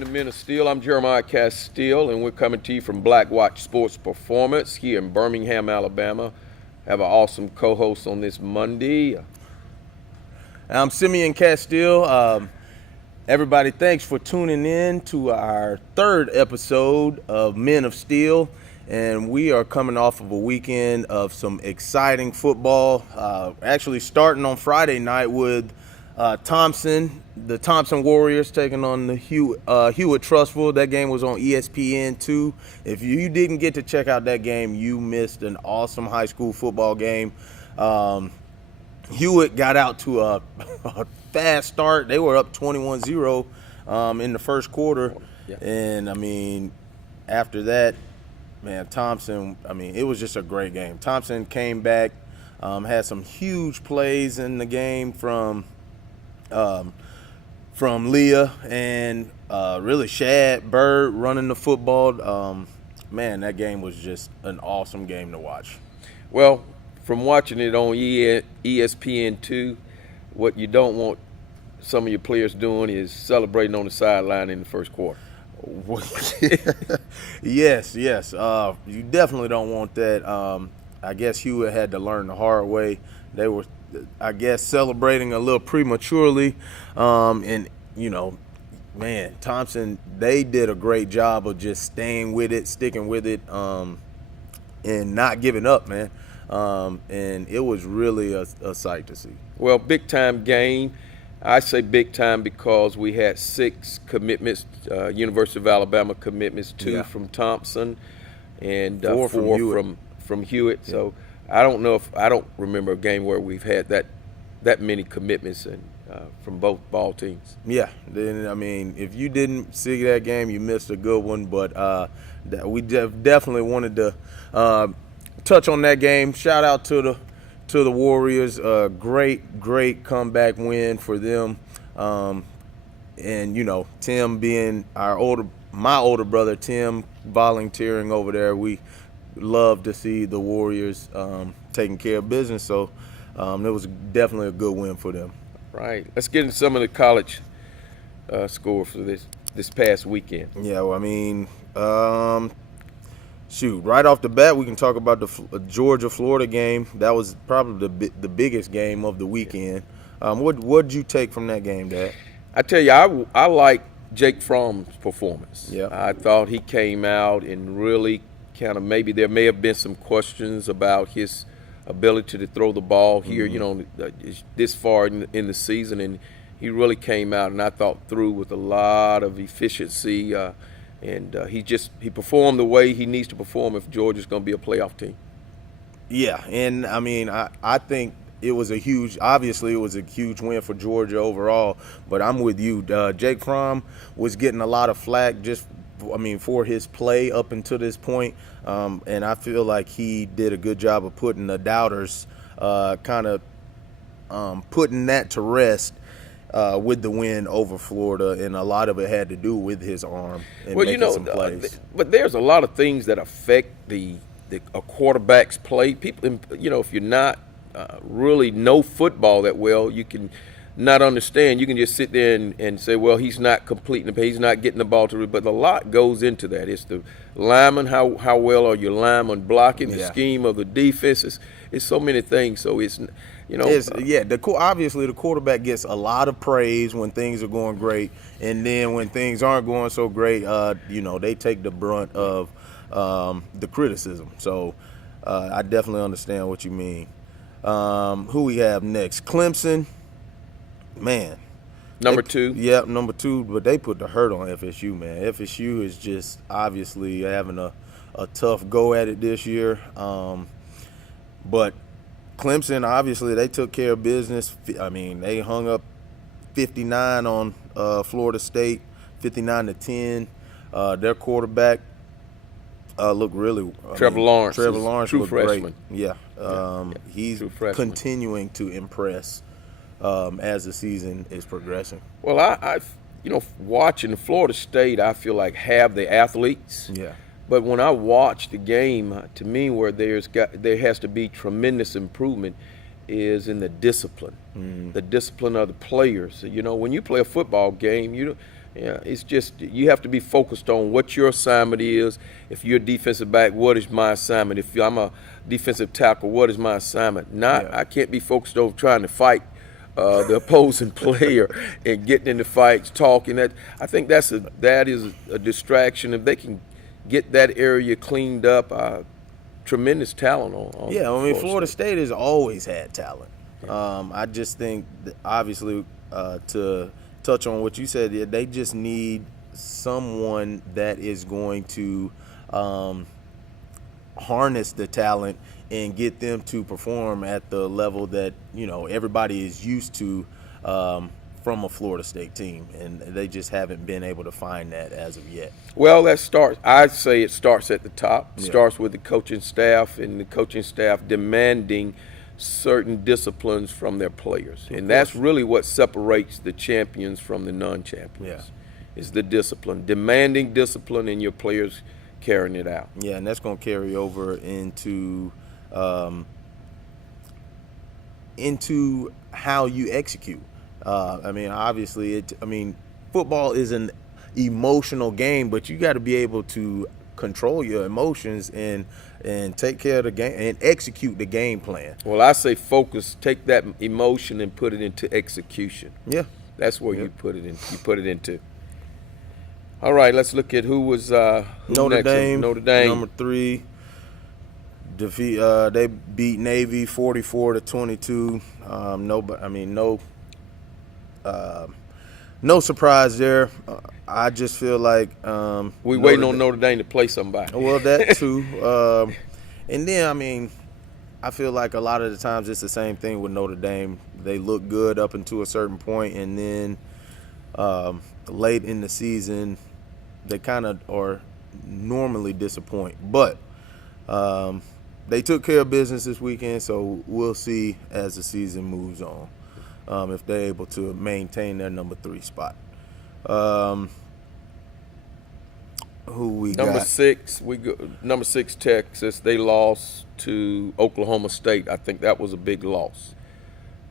welcome to Men of Steel. I'm Jeremiah Castile, and we're coming to you from Black Watch Sports Performance here in Birmingham, Alabama. Have an awesome co-host on this Monday. I'm Simeon Castile. Everybody, thanks for tuning in to our third episode of Men of Steel. And we are coming off of a weekend of some exciting football. Actually starting on Friday night with the Thompson Warriors taking on the Hewitt Trustful. That game was on ESPN2. If you didn't get to check out that game, you missed an awesome high school football game. Hewitt got out to a fast start. They were up 21-0 in the first quarter. Yeah. And, I mean, after that, man, Thompson, I mean, it was just a great game. Thompson came back, had some huge plays in the game from Leah and really Shad Bird running the football. Man, that game was just an awesome game to watch. Well, from watching it on ESPN2, what you don't want some of your players doing is celebrating on the sideline in the first quarter. Yes. You definitely don't want that. I guess Hewitt had to learn the hard way. They were, I guess, celebrating a little prematurely. And, you know, man, Thompson, they did a great job of just staying with it, sticking with it, and not giving up, man. And it was really a sight to see. Well, big-time game. I say big time because we had 6 commitments, University of Alabama commitments, 2 from Thompson, and 4 from Hewitt. Yeah. So I don't remember a game where we've had that many commitments from both ball teams. Yeah, then I mean, if you didn't see that game, you missed a good one. But we definitely wanted to touch on that game. Shout out to the Warriors. Great comeback win for them. And, you know, Tim being my older brother, Tim volunteering over there, we love to see the Warriors taking care of business. So it was definitely a good win for them. Right. Let's get into some of the college score for this past weekend. Yeah, well, I mean, right off the bat, we can talk about the Georgia-Florida game. That was probably the biggest game of the weekend. What did you take from that game, Dad? I tell you, I like Jake Fromm's performance. Yeah. I thought he came out and really kind of, maybe there may have been some questions about his ability to throw the ball here, you know, this far in the season, and he really came out and I thought through with a lot of efficiency. And he performed the way he needs to perform if Georgia's going to be a playoff team. Yeah, and I mean, I think it was a huge win for Georgia overall. But I'm with you. Jake Fromm was getting a lot of flack for his play up until this point. And I feel like he did a good job of putting the doubters, putting that to rest. With the win over Florida, and a lot of it had to do with his arm and making some plays. But there's a lot of things that affect a quarterback's play. People, you know, if you're not really know football that well, you can not understand. You can just sit there and say, well, he's not completing the, he's not getting the ball to it. But a lot goes into that. It's the lineman, how well are your linemen blocking, the scheme of the defense. It's so many things. So it's, you know, obviously the quarterback gets a lot of praise when things are going great, and then when things aren't going so great, you know, they take the brunt of the criticism. So I definitely understand what you mean. Who we have next? Clemson, man. Number 2. Yeah, number 2, but they put the hurt on FSU, man. FSU is just obviously having a tough go at it this year. But Clemson, obviously, they took care of business. I mean, they hung up 59 on Florida State, 59-10. Their quarterback looked really. Trevor Lawrence looked freshman. Great. Yeah, he's continuing to impress as the season is progressing. Well, I watching Florida State, I feel like have the athletes. Yeah. But when I watch the game, to me, where there has to be tremendous improvement is in the discipline, the discipline of the players. You know, when you play a football game, Yeah, it's just you have to be focused on what your assignment is. If you're a defensive back, what is my assignment? If I'm a defensive tackle, what is my assignment? Not I can't be focused on trying to fight the opposing player and getting into fights, talking. That I think that is a distraction. If they can get that area cleaned up, tremendous talent on Yeah, I mean, Florida State has always had talent. I just think, that obviously, to touch on what you said, they just need someone that is going to harness the talent and get them to perform at the level that, you know, everybody is used to from a Florida State team, and they just haven't been able to find that as of yet. Well, I'd say it starts at the top. It starts with the coaching staff, and the coaching staff demanding certain disciplines from their players. And that's really what separates the champions from the non-champions. Is the discipline. Demanding discipline and your players carrying it out. Yeah, and that's going to carry over into how you execute. I mean, obviously, football is an emotional game, but you got to be able to control your emotions and take care of the game and execute the game plan. Well, I say focus. Take that emotion and put it into execution. Yeah, that's where you put it in. You put it into. All right, let's look at who was Notre Dame. Notre Dame, number 3. Defeat. They beat Navy 44-22. No surprise there. I just feel like we waiting on Notre Dame to play somebody. Well, that too. And then, I feel like a lot of the times it's the same thing with Notre Dame. They look good up until a certain point, and then late in the season, they kind of are normally disappoint. But they took care of business this weekend, so we'll see as the season moves on if they're able to maintain their number 3 spot. Who we got? Number 6, Texas. They lost to Oklahoma State. I think that was a big loss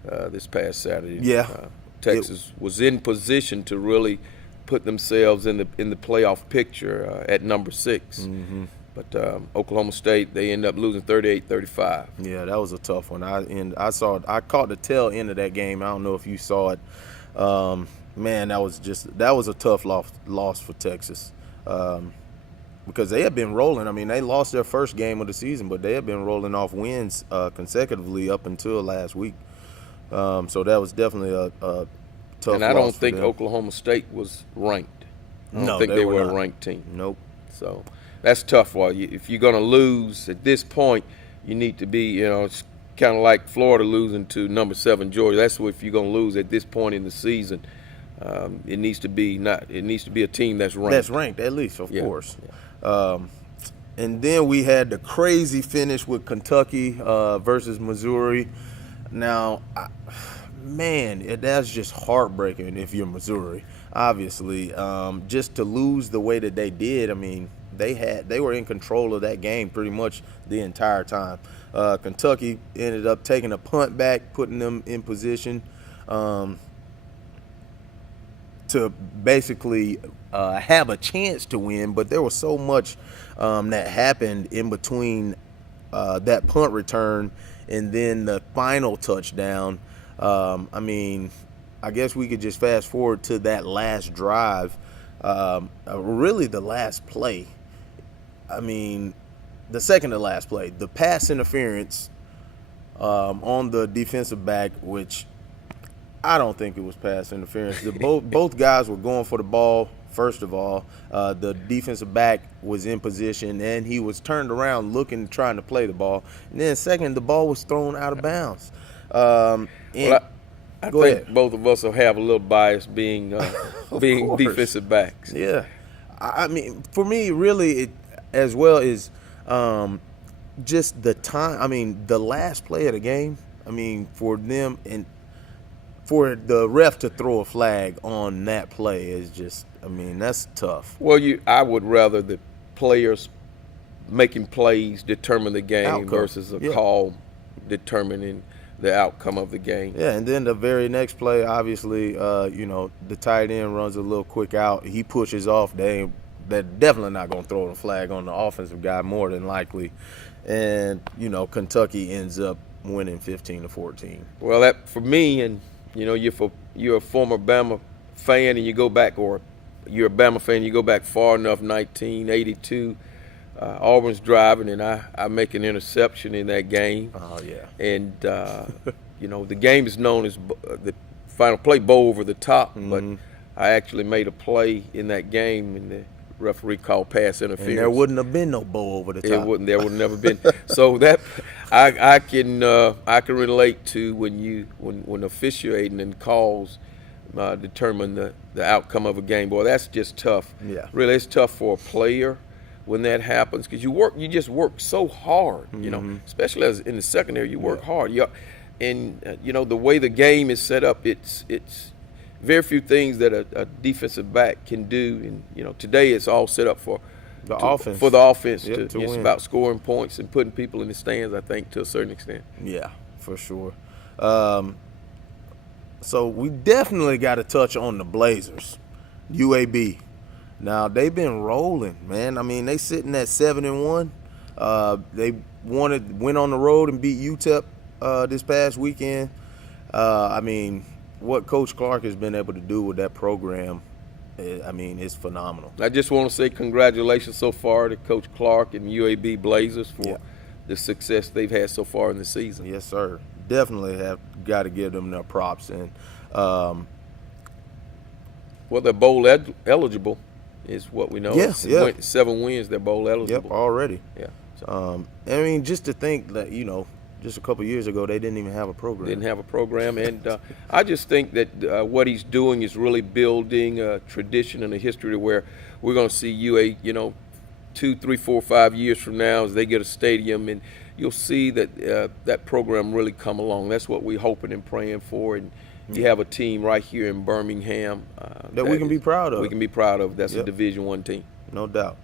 this past Saturday. Yeah, Texas was in position to really put themselves in the playoff picture at number 6. Mm-hmm. But Oklahoma State, they end up losing 38-35. Yeah, that was a tough one. I caught the tail end of that game. I don't know if you saw it. Man, that was a tough loss for Texas. Because they had been rolling. I mean, they lost their first game of the season, but they had been rolling off wins consecutively up until last week. So that was definitely a tough loss. And I don't think Oklahoma State was ranked. I don't think they were a ranked team. Nope. So that's tough. If you're going to lose at this point, you need to be, it's kind of like Florida losing to number 7 Georgia. That's what if you're going to lose at this point in the season. It needs to be a team that's ranked. That's ranked at least, of course. Yeah. And then we had the crazy finish with Kentucky versus Missouri. Now, that's just heartbreaking if you're Missouri. Obviously, just to lose the way that they did. I mean, they were in control of that game pretty much the entire time. Kentucky ended up taking a punt back, putting them in position to basically have a chance to win, but there was so much that happened in between that punt return and then the final touchdown. I guess we could just fast forward to that last drive, really the last play. The second to last play, the pass interference on the defensive back, which I don't think it was pass interference. Both guys were going for the ball. First of all, the defensive back was in position, and he was turned around trying to play the ball. And then second, the ball was thrown out of bounds. I think both of us will have a little bias being defensive backs. Yeah. For me, really, it as well is just the time. The last play of the game, for them and for the ref to throw a flag on that play is just, that's tough. Well, I would rather the players making plays determine the game versus a call determining the outcome of the game. Yeah, and then the very next play, obviously, the tight end runs a little quick out. He pushes off. They're definitely not going to throw the flag on the offensive guy more than likely. And, Kentucky ends up winning 15-14. Well, that for me, and you're a former Bama fan, and you go back, or you're a Bama fan, you go back far enough. 1982, Auburn's driving, and I make an interception in that game. Oh yeah. And the game is known as the final play, bowl over the top. But I actually made a play in that game, and the referee called pass interference. And there wouldn't have been no bowl over the top. It wouldn't. There would never been. So that I can relate to when officiating and calls determine the outcome of a game. Boy, that's just tough. Yeah. Really, it's tough for a player when that happens, because you just work so hard. Especially as in the secondary, you work hard. The way the game is set up, it's very few things that a defensive back can do, and today it's all set up for the offense. For the offense to it's win. about scoring points and putting people in the stands, I think, to a certain extent. Yeah, for sure. So we definitely got to touch on the Blazers, UAB. Now they've been rolling, man. I mean, they sitting at 7-1. They went on the road and beat UTEP this past weekend. What Coach Clark has been able to do with that program, it's phenomenal. I just want to say congratulations so far to Coach Clark and UAB Blazers for the success they've had so far in the season. Yes, sir. Definitely have got to give them their props. And they're bowl eligible is what we know. Yes, 7 wins, they're bowl eligible. Yep, already. Yeah. So. Just to think that, just a couple of years ago, they didn't even have a program. Didn't have a program, and I just think that what he's doing is really building a tradition and a history where we're going to see UA, 2, 3, 4, 5 years from now as they get a stadium, and you'll see that that program really come along. That's what we're hoping and praying for, and you have a team right here in Birmingham that we can be proud of. We can be proud of. That's a Division I team. No doubt.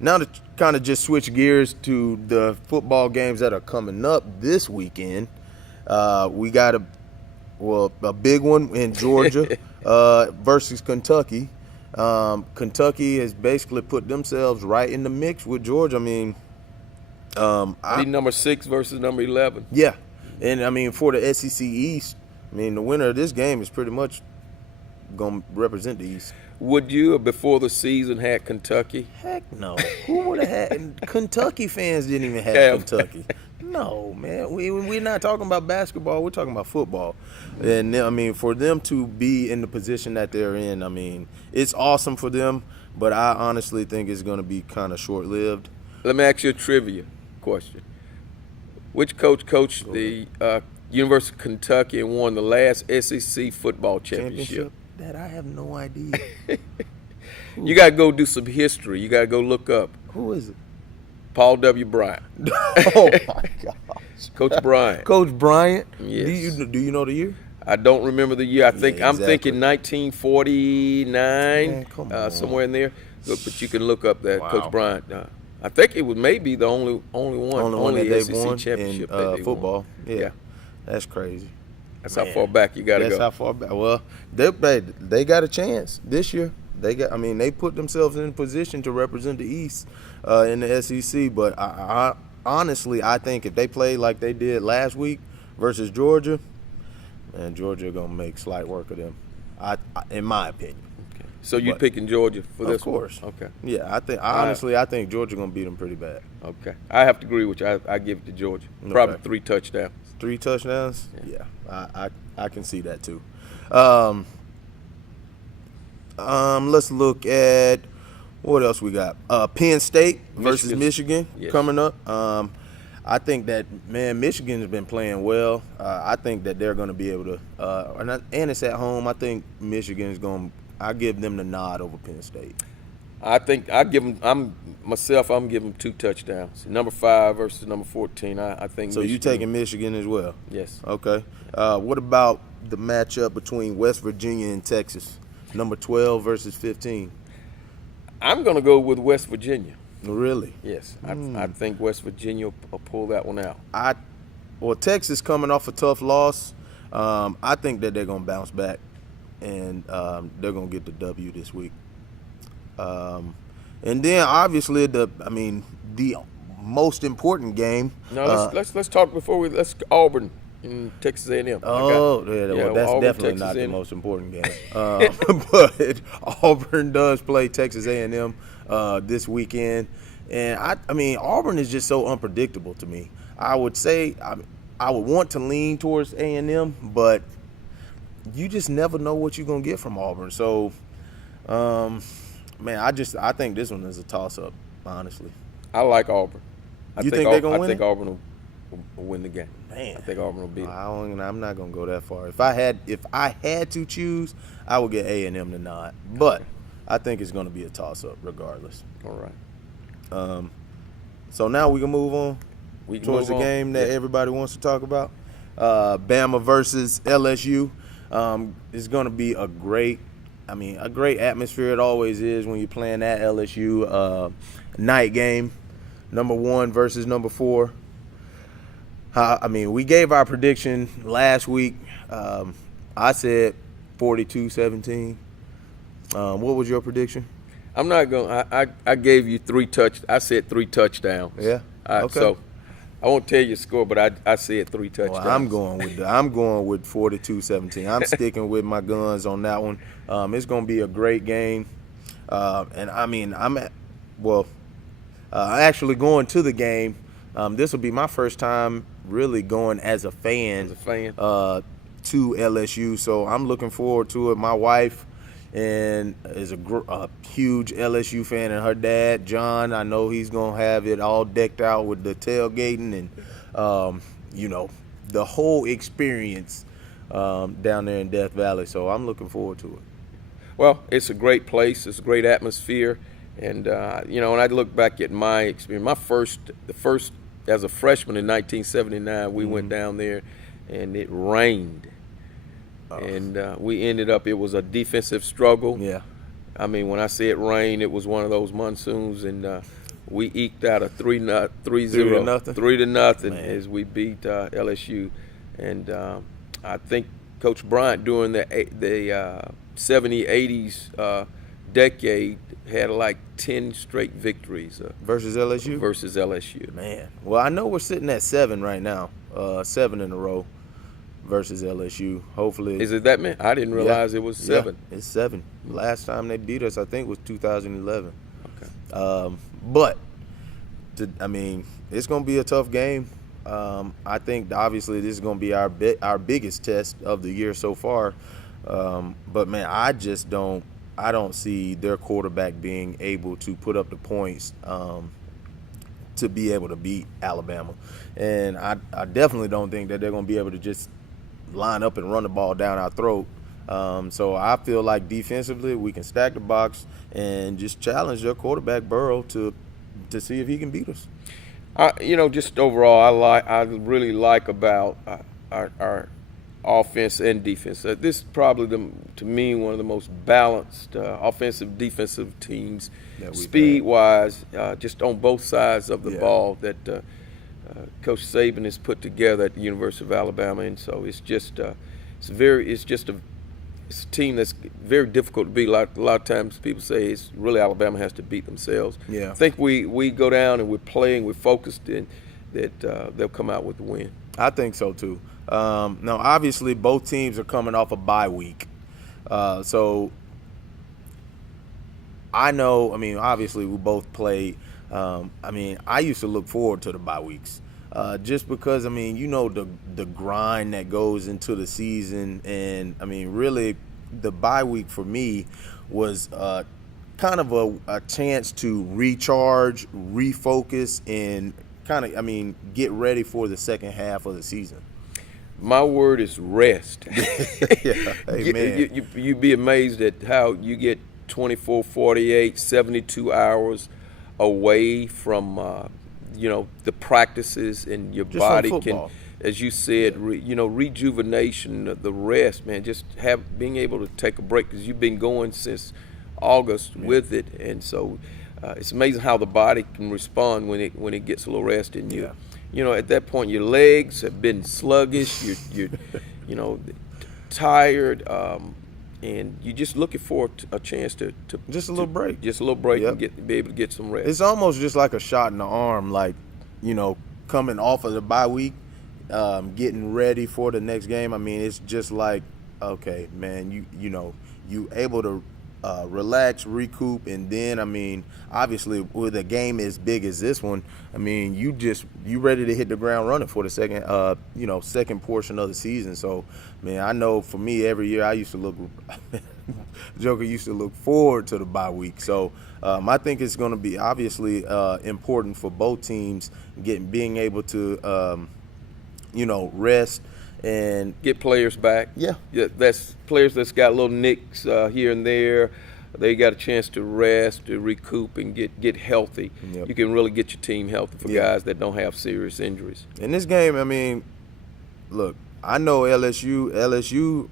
Now to kind of just switch gears to the football games that are coming up this weekend, we got a big one in Georgia versus Kentucky. Kentucky has basically put themselves right in the mix with Georgia. Number 6 versus number 11. Yeah, and for the SEC East, the winner of this game is pretty much going to represent the East. Would you, before the season, had Kentucky? Heck no. Who would have had? Kentucky fans didn't even have Kentucky. No, man. We're not talking about basketball. We're talking about football. And, for them to be in the position that they're in, it's awesome for them, but I honestly think it's going to be kind of short-lived. Let me ask you a trivia question. Which coach coached the University of Kentucky and won the last SEC football championship? That I have no idea. You got to go do some history. You got to go look up. Who is it? Paul W. Bryant. Oh, my gosh. Coach Bryant. Coach Bryant? Yes. Do you know the year? I don't remember the year. I'm thinking 1949, Man, come on. Somewhere in there. But you can look up that. Wow. Coach Bryant. I think it was maybe the only one that SEC they've won championship in that they football. won. Yeah. That's crazy. That's how far back you got to go. That's how far back. Well, they got a chance this year. They put themselves in position to represent the East in the SEC. But I honestly, I think if they play like they did last week versus Georgia, man, Georgia gonna make slight work of them. In my opinion. Okay. So you're picking Georgia for this? Of course. One? Okay. Yeah, I think Georgia gonna beat them pretty bad. Okay. I have to agree with you. I give it to Georgia. Probably 3 touchdowns. 3 touchdowns? Yeah. I can see that too. Let's look at what else we got. Penn State versus Michigan coming up. I think that, man, Michigan has been playing well. I think that they're going to be able to, and it's at home. I think Michigan is going to, I give them the nod over Penn State. I think I give them, I'm giving them 2 touchdowns. Number 5 versus number 14. I think. So you taking Michigan as well? Yes. Okay. What about the matchup between West Virginia and Texas? Number 12 versus 15. I'm going to go with West Virginia. Really? Yes. I think West Virginia will pull that one out. Well, Texas coming off a tough loss. I think that they're gonna bounce back, and they're gonna get the W this week. And then obviously the most important game. No, let's talk before let's Auburn in Texas A&M. Oh, yeah, well, that's Auburn, definitely Texas not the A&M. most important game. But Auburn does play Texas A&M this weekend, and I mean Auburn is just so unpredictable to me. I would say I would want to lean towards A&M, but you just never know what you're gonna get from Auburn. So, man, I think this one is a toss-up, honestly. I like Auburn. You think they're gonna win I think it? Auburn will win the game. Man. I think Auburn will beat it. I'm not gonna go that far. If I had to choose, I would get A&M to nod. But I think it's gonna be a toss-up regardless. All right. So now we can move on We can towards move the on. game that Yeah. everybody wants to talk about. Bama versus LSU. It's gonna be a great atmosphere. It always is when you're playing at LSU. Night game, number 1 versus number 4. We gave our prediction last week. I said 42-17. What was your prediction? I'm not going. I gave you I said 3 touchdowns. Yeah. Okay. So I won't tell you the score, but I said 3 touchdowns. Well, I'm going with 42-17. I'm sticking with my guns on that one. It's going to be a great game. Actually going to the game. This will be my first time really going as a fan. To LSU, so I'm looking forward to it. My wife is a huge LSU fan, and her dad, John, I know he's gonna have it all decked out with the tailgating and the whole experience down there in Death Valley. So I'm looking forward to it. Well, it's a great place. It's a great atmosphere, and when I look back at my experience, the first as a freshman in 1979, we went down there, and it rained. And we ended up, it was a defensive struggle. Yeah. I mean, when I say it rained, it was one of those monsoons, and we eked out a 3-0 Man. as we beat LSU. And I think Coach Bryant during the 70s, 80s decade had like 10 straight victories Versus LSU? versus LSU. Man. Well, I know we're sitting at 7 right now. 7 in a row versus LSU. Hopefully. Is it that many? I didn't realize it was 7. Yeah, it's 7. Last time they beat us, I think, was 2011. Okay. But it's going to be a tough game. I think obviously this is going to be our biggest test of the year so far. But man, I don't see their quarterback being able to put up the points to be able to beat Alabama. And I definitely don't think that they're going to be able to just line up and run the ball down our throat. So I feel like defensively we can stack the box and just challenge their quarterback Burrow to see if he can beat us. Just overall, I really like about our offense and defense. This is probably to me one of the most balanced offensive defensive teams, speed-wise, just on both sides of the ball that Coach Saban has put together at the University of Alabama, and so it's a team that's very difficult to beat. A lot of times people say it's really Alabama has to beat themselves. Yeah. I think we go down and we're playing, we're focused, and that they'll come out with the win. I think so too. Now, obviously, both teams are coming off a bye week. So I know, obviously, we both played. I used to look forward to the bye weeks just because, the grind that goes into the season. And, really, the bye week for me was kind of a chance to recharge, refocus, and kind of, get ready for the second half of the season. My word is rest. Yeah. Amen. You'd be amazed at how you get 24, 48, 72 hours away from, the practices, and your Just body from can, football. as you said, rejuvenation, the rest, man, just being able to take a break, because you've been going since August with it. And so it's amazing how the body can respond when it gets a little rest in you. at that point your legs have been sluggish. You're tired, and you're just looking for a chance to Just a little break. just a little break, Yep. and be able to get some rest. It's almost just like a shot in the arm, like, coming off of the bye week, getting ready for the next game. I mean, it's just like, okay, man, you able to relax, recoup, and then, I mean, obviously with a game as big as this one, I mean, you ready to hit the ground running for the second portion of the season. So, man, I know for me every year I used to look Joker used to look forward to the bye week. So I think it's going to be obviously important for both teams being able to rest and Get players back. Yeah. That's players that's got little nicks here and there. They got a chance to rest, to recoup, and get healthy. Yep. You can really get your team healthy for Yeah. guys that don't have serious injuries. in this game. I mean, look, I know LSU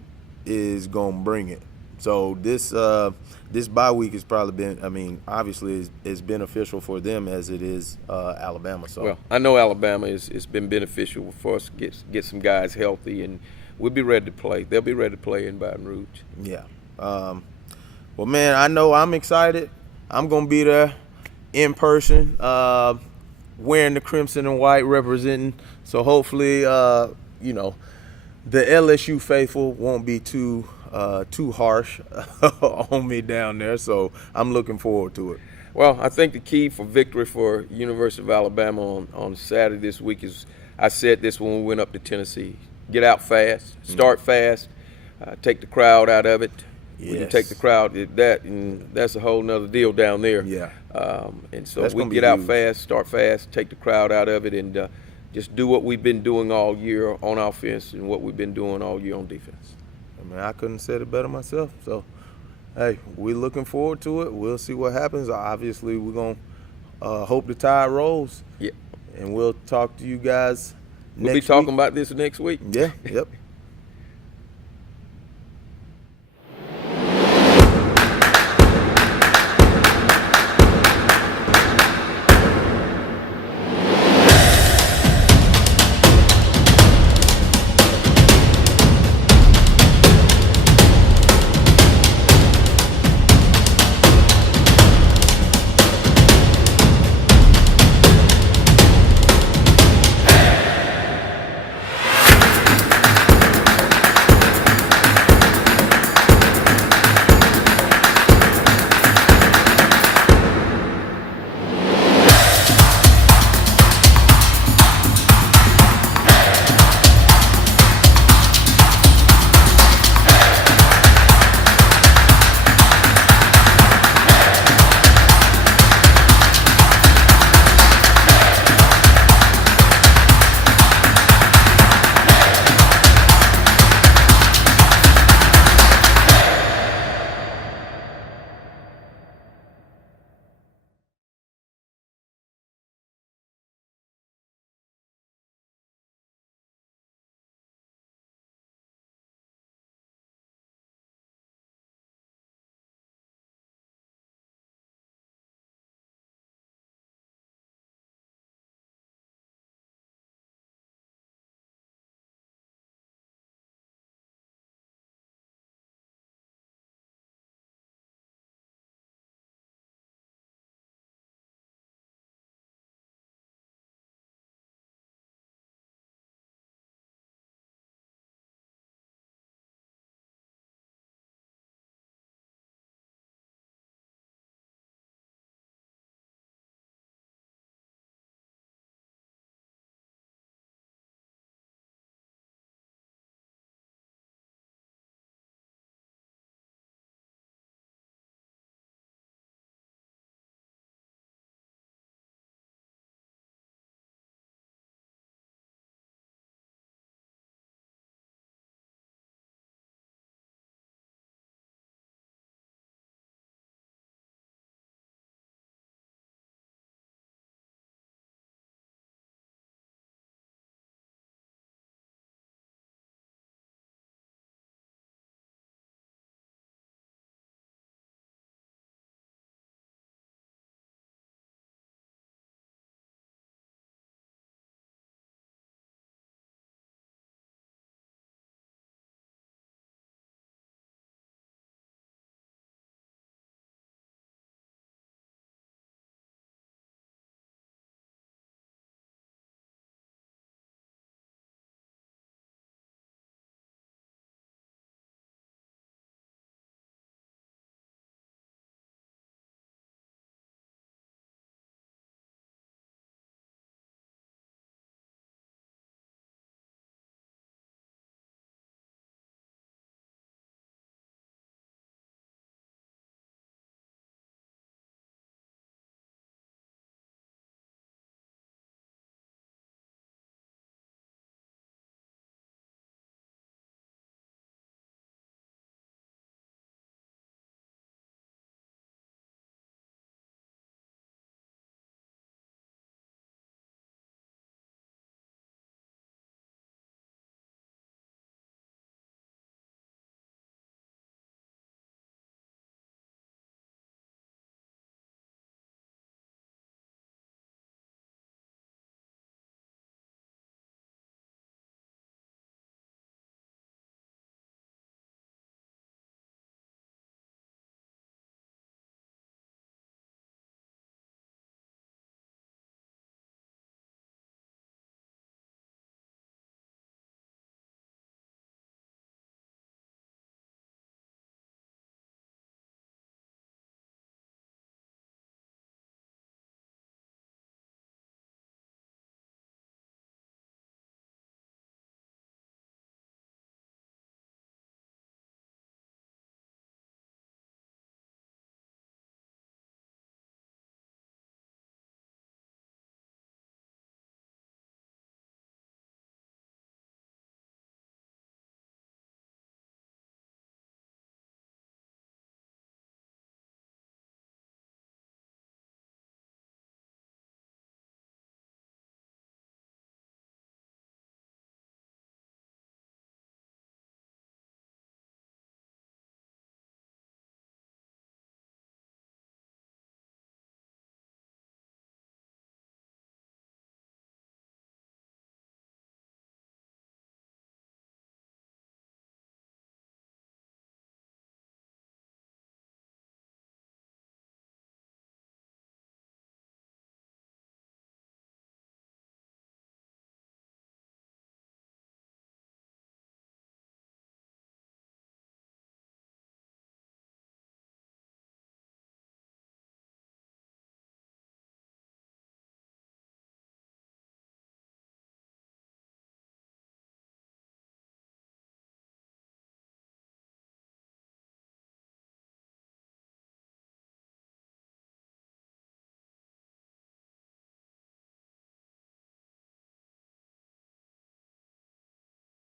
is going to bring it. So this bye week has probably been, I mean, obviously is beneficial for them as it is Alabama. So Well, I know Alabama it's been beneficial for us to get some guys healthy, and we'll be ready to play. They'll be ready to play in Baton Rouge. yeah. Well, man, I know I'm excited. I'm going to be there in person, wearing the crimson and white, representing. So hopefully, the LSU faithful won't be too harsh on me down there. So I'm looking forward to it. Well, I think the key for victory for University of Alabama on Saturday this week is, I said this when we went up to Tennessee, get out fast, start fast, take the crowd out of it. When you Yes. take the crowd, that's a whole nother deal down there. Yeah. And so That's we gonna be get out huge. fast, start fast, take the crowd out of it, and just do what we've been doing all year on offense and what we've been doing all year on defense. I mean, I couldn't have said it better myself. So, hey, we're looking forward to it. We'll see what happens. Obviously, we're going to hope the tide rolls. Yeah. And we'll talk to you guys We'll be next talking week. about this next week. Yeah, yep.